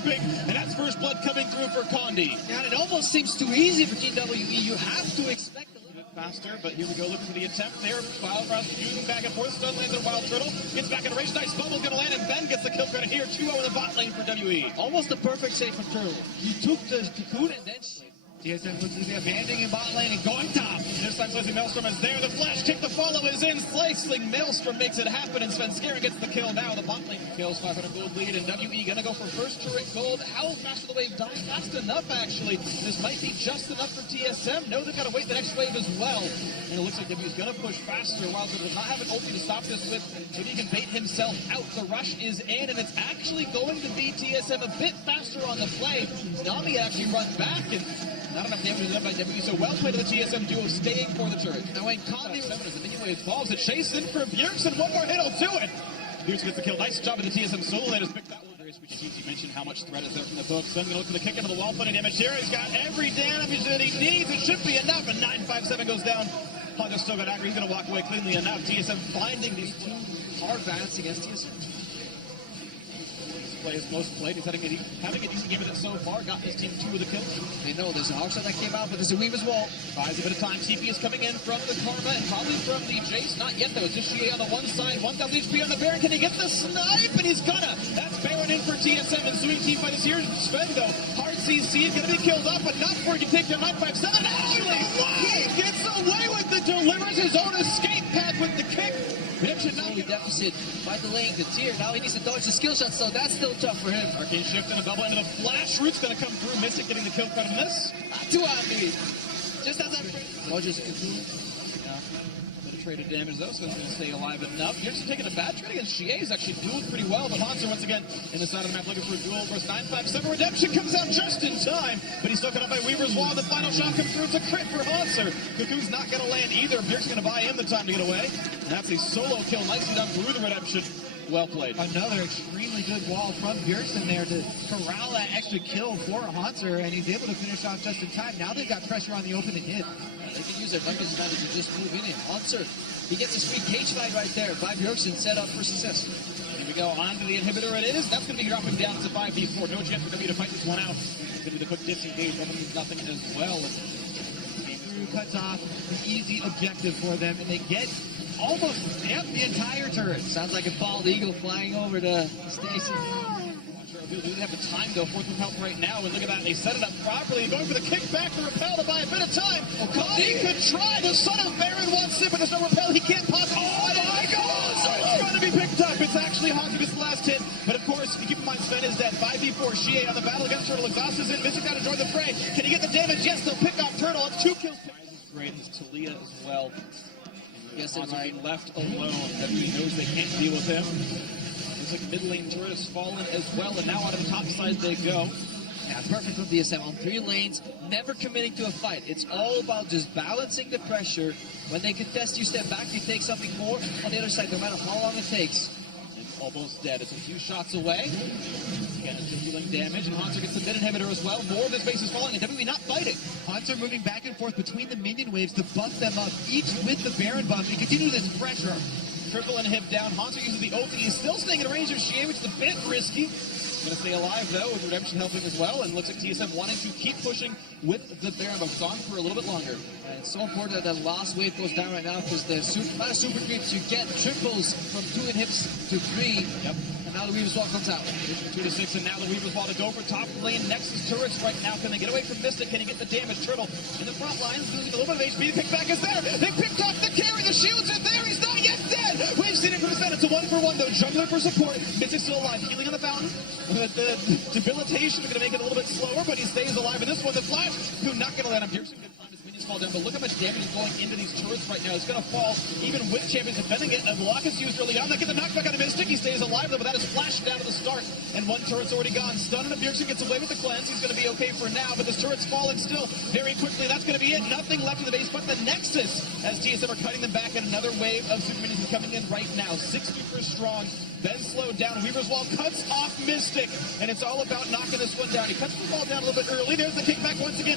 sleeping, and that's first blood coming through for Condi. Yeah, and it almost seems too easy for TWE. You have to expect a little bit faster, but here we go looking for the attempt there. Wild using back and forth, stun lands on Wild Turtle, gets back in range, nice bubble's gonna land, and Ben gets the kill credit here, 2-0 in the bot lane for WE. Almost the perfect save from Turtle. He took the cocoon and then TSM looks to be abandoning in bot lane and going top. This time Slicing Maelstrom is there. The flash kick, the follow is in. Slicing Maelstrom makes it happen, and Svenskeren gets the kill now. The bot lane kills 500 gold lead, and WE gonna go for first turret gold. How fast will the wave die? Fast enough, actually. This might be just enough for TSM. No, they've got to wait the next wave as well. And it looks like WE's gonna push faster. Wilds does not have an ulti to stop this with, but he can bait himself out. The rush is in, and it's actually going to be TSM a bit faster on the play. Nami actually runs back, and not enough damage is done by WE, so well played to the TSM duo staying for the turret. Now when Condi was 7 as the minion wave falls, it chased in for Bjergsen. One more hit will do it. Bjergsen gets the kill. Nice job of the TSM solo laner. Picked that one. You mentioned how much threat is there from the book. Sun gonna look for the kick into the wall, plenty damage here. He's got every damage that he needs. It should be enough, and 957 goes down. Honda still got aggro. He's gonna walk away cleanly enough. TSM finding these two hard bats against TSM. Play his most played. He's having a decent game of it so far. Got his team 2 of the kills. They know there's a Hawkshot that came out, but there's a Weaver's Wall. Buys a bit of time. TP is coming in from the Karma and probably from the Jace. Not yet, though. It's just Shie on the one side. 1,000 HP on the Baron. Can he get the snipe? And he's gonna. That's Baron in for TSM. And Sweet team fight is here. Sven, though. Hard CC is going to be killed off, but not before he can take down 957. He gets away with it. Delivers his own escape path with the kick. Redemption now deficit by delaying the tier. Now he needs to dodge the skill shot, so that's still tough for him. Arcane shift and a double into the flash. Root's going to come through. Mystic getting the kill credit in this. Not too happy. Just as I'm dodges the cocoon. Traded damage though, so he's going to stay alive enough. Bjergsen taking a bad trade against Shie. He's actually dueled pretty well, but Hanser once again in the side of the map looking for a duel. Of course, 957 Redemption comes out just in time, but he's still cut up by Weaver's Wall. The final shot comes through. It's a crit for Hanser. Cocoon's not going to land either. Bjergsen's going to buy him the time to get away. And that's a solo kill. Nicely done through the Redemption. Well played. Another extremely good wall from Bjergsen there to corral that extra kill for Hanser, and he's able to finish off just in time. Now they've got pressure on the open and hit. They can use their numbers advantage to just move in. Hanser, he gets his free cage fight right there by Bjergsen, set up for success. Here we go, on to the inhibitor it is. That's going to be dropping down to 5v4. No chance for W to fight this one out. It's going to be the quick disengage. One means nothing as well. Through cuts off an easy objective for them, and they get almost the entire turret. Sounds like a bald eagle flying over to Stacy. Do they have the time though? Fourth with help right now, and look at that. They set it up properly. Going for the kickback to repel to buy a bit of time. Condi could try. The son of Baron wants it, but there's no repel. He can't pop. Oh my God! So it's going to be picked up. It's actually Hanser gets the last hit, but of course, keep in mind Sven is dead. 5v4. Shie on the battle against Turtle. Exhaust is in. Mystic got to join the fray. Can he get the damage? Yes, they'll pick off Turtle. It's 2 kills. Great. It's Talia as well. Yes, Hanser being left alone. Everybody knows they can't deal with him. Like mid lane turret has fallen as well, and now out of the top side they go. Yeah, it's perfect from DSM on 3 lanes, never committing to a fight. It's all about just balancing the pressure. When they contest, you step back, you take something more. On the other side, no matter how long it takes. It's almost dead. It's a few shots away. Again, it's dealing damage, and Hanser gets the mid inhibitor as well. More of this base is falling, and WE not fighting. Hanser moving back and forth between the minion waves to buff them up, each with the Baron buff, and continue this pressure. Triple inhib down. Hanser uses the ulti. He's still staying in range of Shie, which is a bit risky. Going to stay alive, though, with Redemption helping as well, and looks like TSM wanting to keep pushing with the Baron buff. It's on for a little bit longer. And it's so important that the last wave goes down right now, because the amount of super creeps, you get triples from 2 inhibs to 3. Yep. And now the Weaver's Wall comes out. 2 to 6, and now the Weaver's Wall to go for top lane. Nexus turrets right now. Can they get away from Mystic? Can he get the damage? Turtle in the front lines, losing a little bit of HP. The pickback is there. They picked off the carry. The shields are there. He's not yet dead. We've seen it from Sven. It's a 1-for-1, though. Jungler for support. Mystic's still alive. Healing on the fountain. The debilitation is going to make it a little bit slower, but he stays alive in this one. The flash, who not going to let him. Bjergsen can climb his minions fall down, but look how much damage is going into these turrets right now. It's going to fall, even with champions defending it. A block is used early on. They get the knockback on a Mystic. He stays alive, though, but that is flashed down to the start, and 1 turret's already gone. Stun, and Bjergsen gets away with the cleanse. He's going to be okay for now, but this turret's falling still very quickly. That's going to be it. Nothing left in the base but the Nexus, as TSM are cutting them back, and another wave of super minions is coming in right now. 60 per strong. Ben slowed down. Weaver's Wall cuts off Mystic, and it's all about knocking this one down. He cuts the ball down a little bit early. There's the kickback once again.